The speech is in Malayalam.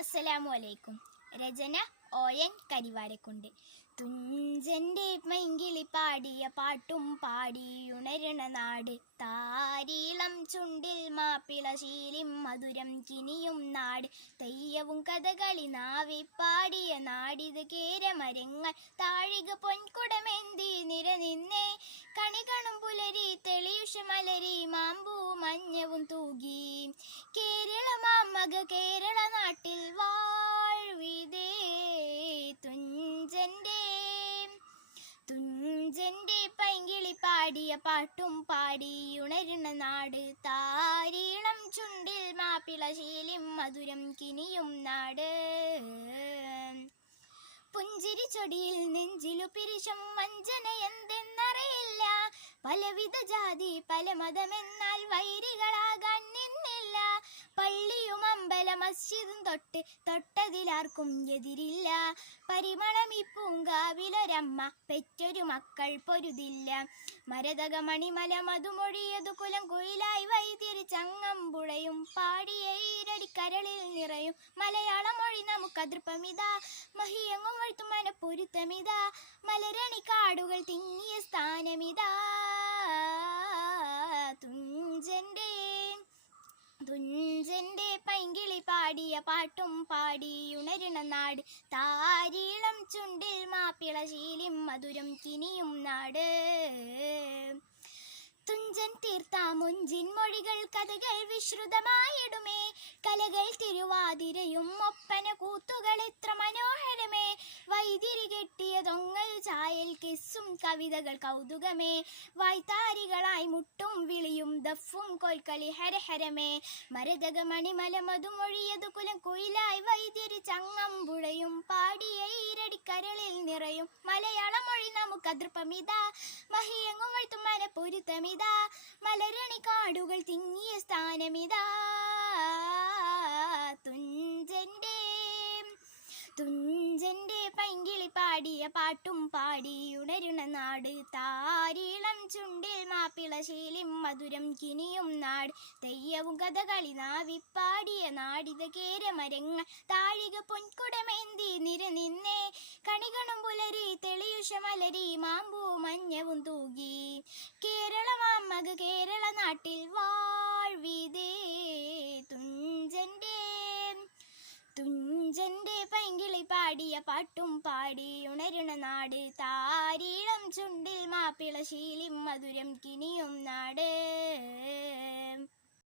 അസ്സലാമു അലൈക്കും. രചന ON കരിവാരക്കുണ്ട്. തുഞ്ചന്റെ മൈങ്കിളി പാടിയ പാട്ടും പാടിയുണരണ നാട്, താരീളം ചുണ്ടിൽ മാപ്പിള ശീലിം മധുരം കിനിയും നാട്, തെയ്യവും കഥകളി നാവി പാടിയ നാടിത് കേരമരങ്ങൾ, താഴിക പൊൻകുടമേന്തി നിരനിന്നേ കണികണം പുലരി തെളിയുഷ മലരി മാമ്പൂ മഞ്ഞവും തൂകി, കേരള മാമക കേരള നാട്ടിൽ വാഴ്വിതേ തുഞ്ചന്റെ പൈങ്കിളി പാടിയ പാട്ടും പാടിയുണരുന്ന നാട്, താരീളം ചുണ്ടിൽ മാപ്പിള ശീലിം മധുരം കിനിയും നാട്. പുഞ്ചിരി ചൊടിയിൽ നെഞ്ചിലു പിരിശം വഞ്ചന എന്തെന്നറിയില്ല, പലവിധ ജാതി പല മതമെന്നാൽ വൈരികളാകാൻ നിന്നില്ല, പള്ളിയും അമ്പല മസ്ജിദും തൊട്ടതിലാർക്കും എതിരില്ല, പരിമളമി പൂങ്കാവിലൊരമ്മ പെറ്റൊരു മക്കൾ പൊരുതില്ല, മരതക മണിമല മധുമൊഴിയതു കുലം കുയിലായി വൈതിരി ചങ്ങമ്പുഴയും പാടിയ ഈരടിക്കരളിൽ നിറയും മലയാള മൊഴി നമുക്കതൃപ്പമിതാ, മഹിയങ്ങും വഴുത്തും മനപ്പൊരുത്തമിതാ, മലരണി കാടുകൾ തിങ്ങിയ സ്ഥാനമിതാ. തുഞ്ചന്റെ പൈങ്കിളി പാടിയ പാട്ടും പാടിയുണരുന്ന നാട്, താരീളം ചുണ്ടിൽ മാപ്പിള ശീലിം മധുരം കിനിയും നാട്. തുഞ്ചൻ തീർത്ത മുഞ്ചിൻ മൊഴികൾ കഥകൾ വിശ്രുതമായിടുമേ, കലകൾ തിരുവാതിരയും ഒപ്പന കൂത്തുകൾ എത്ര മനോഹരമേ, വൈതിരി കെട്ടിയ തൊങ്ങൽ ചായൽ കിസ്സും കവിതകൾ കൗതുകമേ, വായ്ത്താരികളായി മുട്ടും വിളിയും ദഫും കോൽക്കളി ഹരഹരമേ, മരതക മണിമല മധുമൊഴിയതു കുലം കുയിലായി വൈതിരി ചങ്ങമ്പുഴയും പാടിയ ഈരടിക്കരളിൽ നിറയും മലയാള മൊഴി നമുക്കതൃപ്പമിതാ, മഹിയങ്ങും വഴുത്തും മനപ്പൊരുത്തമിതാ, മലരണി കാടുകൾ തിങ്ങിയ സ്ഥാനമിതാ. തുഞ്ചന്റെ പൈങ്കിളി പാടിയ പാട്ടും പാടിയുണരുന്ന നാട്, താരീളം ചുണ്ടിൽ മാപ്പിള ശീലിം മധുരം കിനിയും നാട്, തെയ്യവും കഥകളി നാവി പാടിയ നാടിത് കേരമരങ്ങൾ, താഴിക പൊൻകുടമേന്തി നിരനിന്നേ കണികണം പുലരി തെളിയുഷ മലരി മാമ്പൂ മഞ്ഞവും തൂകി, കേരള മാമക കേരള നാട്ടിൽ വാഴ്വിതേ തുഞ്ചന്റെ പൈങ്കിളി പാടിയ പാട്ടും പാടിയുണരുന്ന നാട്, താരീളം ചുണ്ടിൽ മാപ്പിള ശീലിം മധുരം കിനിയും നാട്.